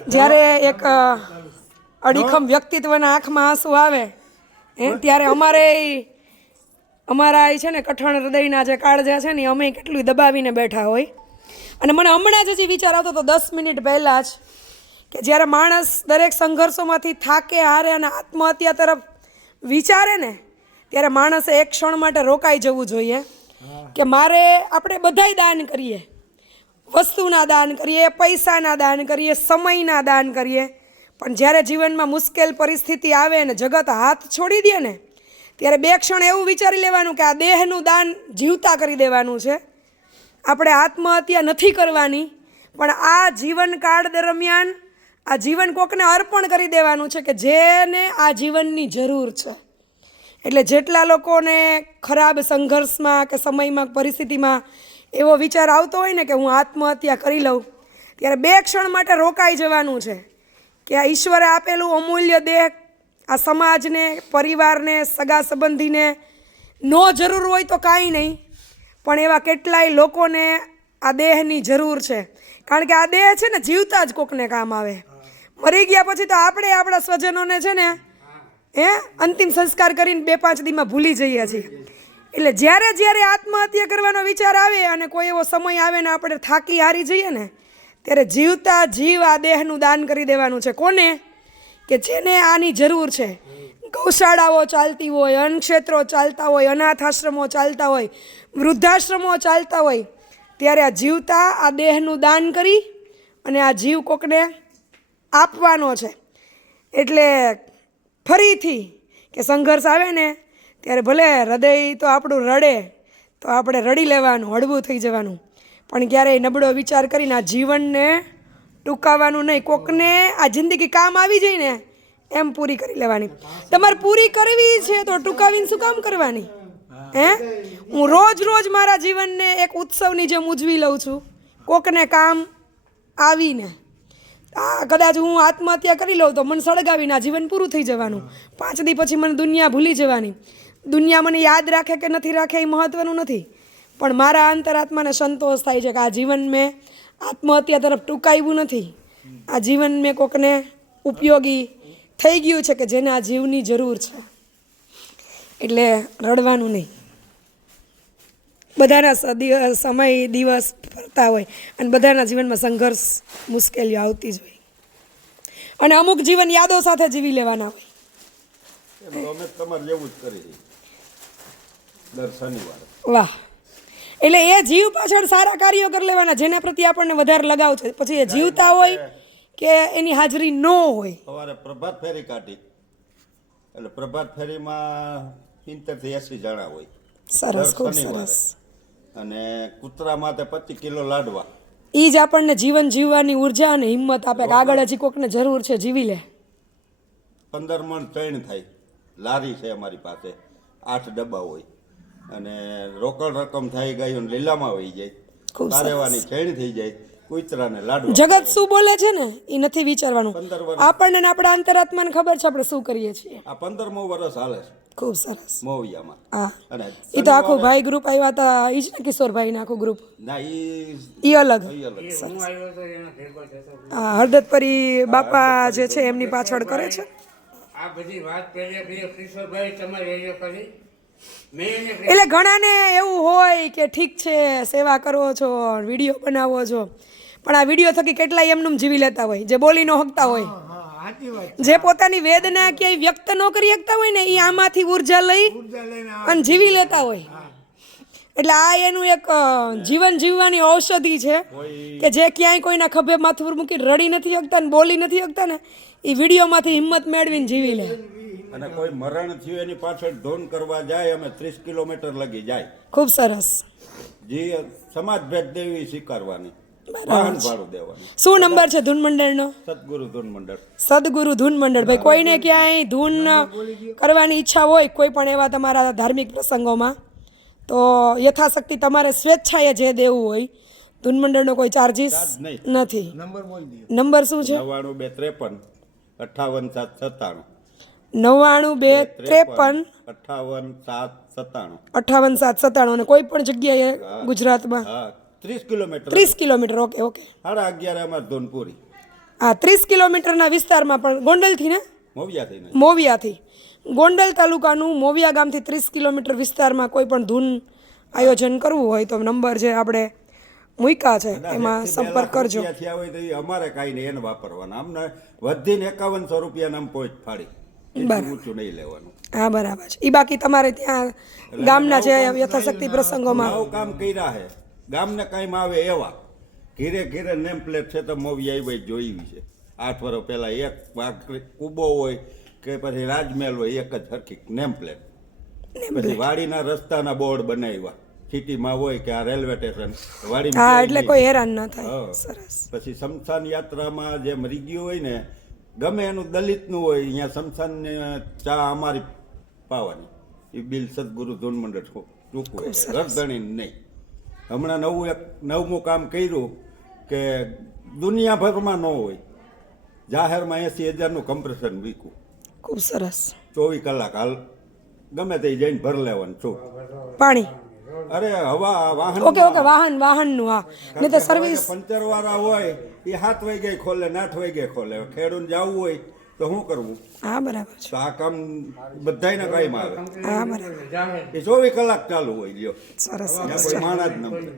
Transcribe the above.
જ્યારે એક અડીખમ વ્યક્તિત્વના આંખમાં આંસુ આવે ત્યારે અમારા છે ને કઠણ હૃદયના જે કાળજા છે ને અમે કેટલું દબાવીને બેઠા હોય. અને મને હમણાં જ હજી વિચાર આવતો હતો 10 મિનિટ પહેલાં જ કે જ્યારે માણસ દરેક સંઘર્ષોમાંથી થાકે હારે અને આત્મહત્યા તરફ વિચારે ને ત્યારે માણસે એક ક્ષણ માટે રોકાઈ જવું જોઈએ કે આપણે બધાય દાન કરીએ, વસ્તુના દાન કરીએ, પૈસાના દાન કરીએ, સમયના દાન કરીએ, પણ જ્યારે જીવનમાં મુશ્કેલ પરિસ્થિતિ આવે ને જગત હાથ છોડી દે ને ત્યારે બે ક્ષણ એવું વિચારી લેવાનું કે આ દેહનું દાન જીવતા કરી દેવાનું છે. આપણે આત્મહત્યા નથી કરવાની, પણ આ જીવનકાળ દરમિયાન આ જીવન કોકને અર્પણ કરી દેવાનું છે કે જેને આ જીવનની જરૂર છે. એટલે જેટલા લોકોને ખરાબ સંઘર્ષમાં કે સમયમાં પરિસ્થિતિમાં એવો વિચાર આવતો હોય ને કે હું આત્મહત્યા કરી લઉં, ત્યારે બે ક્ષણ માટે રોકાઈ જવાનું છે કે આ ઈશ્વરે આપેલું અમૂલ્ય દેહ આ સમાજને, પરિવારને, સગા સંબંધીને નો જરૂર હોય તો કાંઈ નહીં, પણ એવા કેટલાય લોકોને આ દેહની જરૂર છે. કારણ કે આ દેહ છે ને જીવતા જ કોકને કામ આવે. મરી ગયા પછી તો આપણે આપણા સ્વજનોને છે ને અંતિમ સંસ્કાર કરીને 2-5 દીમાં ભૂલી જઈએ છીએ. એટલે જ્યારે આત્મહત્યા કરવાનો વિચાર આવે અને કોઈ એવો સમય આવે ને આપણે થાકી હારી જઈએ ને ત્યારે જીવતા જીવ આ દેહનું દાન કરી દેવાનું છે. કોને? કે જેને આની જરૂર છે. ગૌશાળાઓ ચાલતી હોય, અન્નક્ષેત્રો ચાલતા હોય, અનાથ આશ્રમો ચાલતા હોય, વૃદ્ધાશ્રમો ચાલતા હોય, ત્યારે આ જીવતા આ દેહનું દાન કરી અને આ જીવ કોકને આપવાનો છે. એટલે ફરીથી કે સંઘર્ષ આવે ને ત્યારે ભલે હૃદય તો આપણું રડે તો આપણે રડી લેવાનું, હળવું થઈ જવાનું, પણ ક્યારેય નબળો વિચાર કરીને આ જીવનને ટૂંકાવાનું નહીં. કોકને આ જિંદગી કામ આવી જાય ને એમ પૂરી કરી લેવાની. તમારે પૂરી કરવી છે તો ટૂંકાવીને શું કામ કરવાની? હું રોજ મારા જીવનને એક ઉત્સવની જેમ ઉજવી લઉં છું, કોકને કામ આવીને. કદાચ હું આત્મહત્યા કરી લઉં તો મને સળગાવીને આ જીવન પૂરું થઈ જવાનું. 5 દી પછી મને દુનિયા ભૂલી જવાની. દુનિયા મને યાદ રાખે કે નથી રાખે એ મહત્ત્વનું નથી, પણ મારા અંતરાત્માને સંતોષ થાય છે કે આ જીવન મેં આત્મહત્યા તરફ ટૂંકાવ્યું નથી. આ જીવન મેં કોકને ઉપયોગી થઈ ગયું છે કે જેને આ જીવની જરૂર છે. એટલે રડવાનું નહીં. બધાના સમય દિવસ ફરતા હોય અને બધાના જીવનમાં સંઘર્ષ, મુશ્કેલીઓ આવતી જ હોય અને અમુક જીવન યાદો સાથે જીવી લેવાના હોય. વાહ! એટલે એ જીવ પાછળ સારા કાર્યો કરી લેવાના જેના પ્રત્યે આપણને વધારે લગાવ છે. પછી એ જીવતા હોય કે એની હાજરી ન હોય. સવારે પ્રભાત ફેરી કાઢી એટલે પ્રભાત ફેરીમાં 70 થી 80 જણા હોય. સરસ, ખૂબ સરસ. અને કૂતરા માટે 25 કિલો લાડવા. એ જ આપણને જીવન જીવવાની ઉર્જા અને હિંમત આપે કે આગળ હજી કોકને જરૂર છે, જીવી લે. 15 મણ ચૈન થાય. લારી છે અમારી પાસે, 8 ડબ્બા હોય અને રોકડ રકમ થઈ ગઈ અને લીલામાં વહી જાય. કારેવાની ચૈન થઈ જાય, કૂતરાને લાડવા. જગત શું બોલે છે ને એ નથી વિચારવાનું. આપણને આપણા અંતરાત્માને ખબર છે આપણે શું કરીએ છીએ. આ 15મો વર્ષ હાલે છે. ખૂબ સરસ. મોવિયામાં. હા, એ તો આખું ભાઈ ગ્રુપ આવ્યા હતા, એ જ ને કિશોરભાઈ ને આખું ગ્રુપ. ના, એ અલગ. હા, હરદત્તપરી બાપા જે છે એમની પાછળ કરે છે. આ બધી વાત પહેલે કિશોરભાઈ તમારે કરી. એટલે ઘણાને એવું હોય કે ઠીક છે સેવા કરો છો, વિડીયો બનાવો છો, પણ આ વિડીયો થકી કેટલાય એમનું જીવી લેતા હોય, જે બોલી ન શકતા હોય, જે પોતાની વેદના ક્યાંય વ્યક્ત ન કરી શકતા હોય ને એ આમાંથી ઉર્જા લઈ અને જીવી લેતા હોય. એટલે આ એનું એક જીવન જીવવાની ઔષધિ છે કે જે ક્યાંય કોઈના ખભે માથું મૂકીને રડી નથી શકતા ને બોલી નથી શકતા ને એ વિડીયોમાંથી હિંમત મેળવીને જીવી લે. અને કોઈ મરણ થયું એની પાછળ ધૂન કરવા જાય, અમે 30 કિલોમીટર લગી જાય. ખૂબ સરસ. જે સમાજ ભેદ દેવી સ્વીકારવાની, વાહન ભાડું દેવાનું. શું નંબર છે ધૂન મંડળનો? સદગુરુ ધૂન મંડળ. સદગુરુ ધૂન મંડળ. ભાઈ કોઈને ક્યાંય ધૂન કરવાની ઈચ્છા હોય કોઈ પણ એવા તમારા ધાર્મિક પ્રસંગોમાં, તો યથાશક્તિ તમારે સ્વેચ્છાએ જે દેવું હોય, ધૂન મંડળનો કોઈ ચાર્જીસ નથી. નંબર શું છે? 9253 58797. 9253 58797. અને કોઈ પણ જગ્યાએ ગુજરાતમાં 30 કિલોમીટર. 30 કિલોમીટર. ઓકે. 11:30 અમારે ધૂન પૂરી. આ 30 કિલોમીટરના વિસ્તારમાં પણ ગોંડલથી ને મોવિયા થઈને મોવિયાથી ગોંડલ તાલુકાનું મોવિયા ગામથી 30 કિલોમીટર વિસ્તારમાં કોઈ પણ ધૂન આયોજન કરવું હોય તો નંબર જે આપણે મૂક્યા છે એમાં સંપર્ક કરજો. થયા હોય તો એ અમારે કાંઈ નહીં, એને વાપરવાના. અમને વધીને 5100 રૂપિયા નામ પહોંચ ફાડી, એટલું ઊંચું નહીં લેવાનું. હા બરાબર છે. એ બાકી તમારે ત્યાં ગામના જે યથાશક્તિ પ્રસંગોમાં નવું કામ કર્યા છે, ગામને કાંઈ આવે એવા ઘીરે ઘીરે નેમ પ્લેટ છે તો મોવી આવી જોઈ છે. 8 વર્ષ પહેલા એક વાઘ કૂબો હોય કે પછી રાજમહેલ હોય, એક જ હરખી નેમ પ્લેટ. પછી વાડીના રસ્તાના બોર્ડ બનાવ્યા, સિટીમાં હોય કે આ રેલવે સ્ટેશન વાડી. હા, એટલે કોઈ હેરાન ન થાય. સરસ. પછી શમશાન યાત્રામાં જે મરી ગયું હોય ને, ગમે એનું દલિતનું હોય, અહીંયા શમશાન ચા અમારી પાવાની. એ બિલ સદગુરુ ધૂન મંડળ ચૂકવે, રસધણી નહીં. હમણાં નવમું કામ કર્યું કે દુનિયાભરમાં ન હોય, જાહેરમાં 80,000નું કમ્પ્રેશન વીકું. ખૂબ સરસ. 24 કલાક હાલ ગમે તે જઈને ભર લેવાનું છું પાણી. અરે હવા વાહન. ઓકે વાહનનું. હા, ને તો સર્વિસ પંચર વાળા હોય એ 7 વાગે ખોલે ને 8 વાગે ખોલે. ખેડૂત જવું હોય તો શું કરવું? હા બરાબર છે. તો આ કામ બધાયના કાયમ આવે. હા બરાબર. એ 24 કલાક ચાલુ હોય. લ્યો, સરસ. કોઈ માણા જ ન મળે.